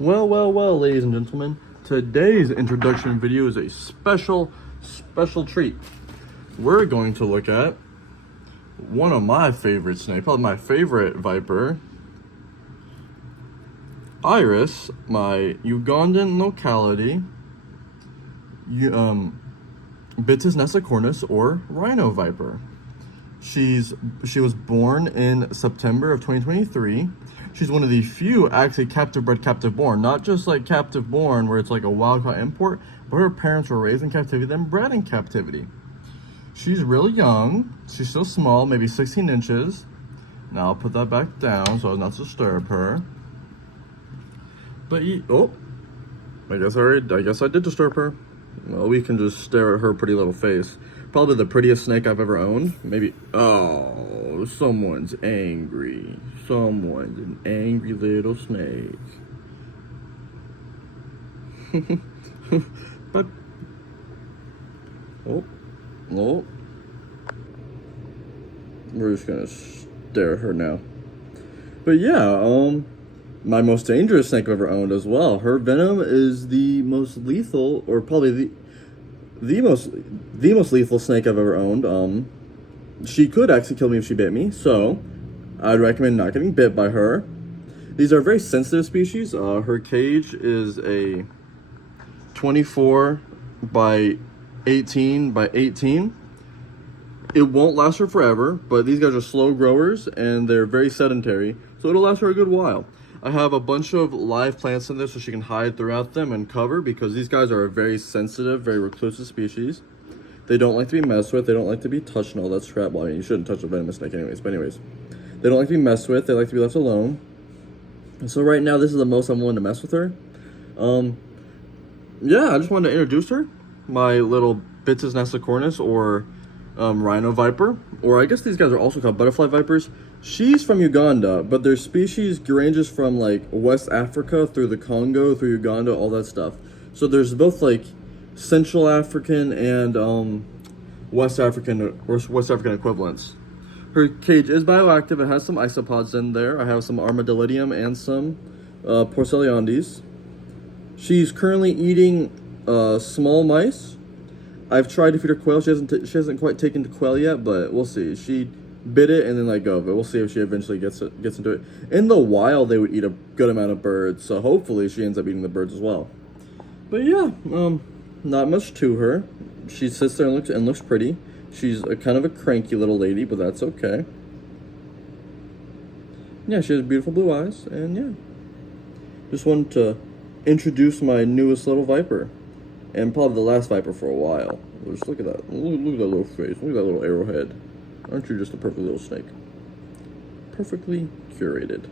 Well, ladies and gentlemen, today's introduction video is a special treat. We're going to look at one of my favorite snakes, probably my favorite viper, Iris, my Ugandan locality, Bitis nessicornis, or rhino viper. She was born in September of 2023. She's one of the few actually captive bred, captive born, not just like captive born where it's like a wild caught import, but her parents were raised in captivity, then bred in captivity. She's really young. She's still small, maybe 16 inches. Now I'll put that back down so as not to disturb her. But I guess I did disturb her. Well, we can just stare at her pretty little face. Probably the prettiest snake I've ever owned. Maybe, oh, someone's angry. Someone's an angry little snake. But, oh. We're just gonna stare at her now. But yeah, my most dangerous snake I've ever owned as well. Her venom is the most lethal, or probably the most lethal snake I've ever owned. She could actually kill me if she bit me, so I'd recommend not getting bit by her. These are very sensitive species. Her cage is a 24 by 18 by 18. It won't last her forever, but these guys are slow growers and they're very sedentary, so it'll last her a good while. I have a bunch of live plants in there so she can hide throughout them and cover, because these guys are a very sensitive, very reclusive species. They don't like to be messed with. They don't like to be touched and all that crap. Well, I mean, you shouldn't touch a venomous snake anyways, but anyways. They don't like to be messed with. They like to be left alone. And so right now, this is the most I'm willing to mess with her. Yeah, I just wanted to introduce her. My little Bitis nessicornis, or rhino viper, or I guess these guys are also called butterfly vipers. She's from Uganda, but their species ranges from like West Africa through the Congo, through Uganda, all that stuff. So there's both like Central African and West African equivalents. Her cage is bioactive. It has some isopods in there. I have some Armadillidium and some Porcelliondes. She's currently eating small mice. I've tried to feed her quail. She hasn't quite taken to quail yet, but we'll see. She bit it and then let go of it. We'll see if she eventually gets into it. In the wild, they would eat a good amount of birds, so hopefully she ends up eating the birds as well. But yeah, not much to her. She sits there and looks pretty. She's a kind of a cranky little lady, but that's okay. Yeah, she has beautiful blue eyes, and yeah. Just wanted to introduce my newest little viper. And probably the last viper for a while. Just look at that. Look at that little face. Look at that little arrowhead. Aren't you just a perfect little snake? Perfectly curated.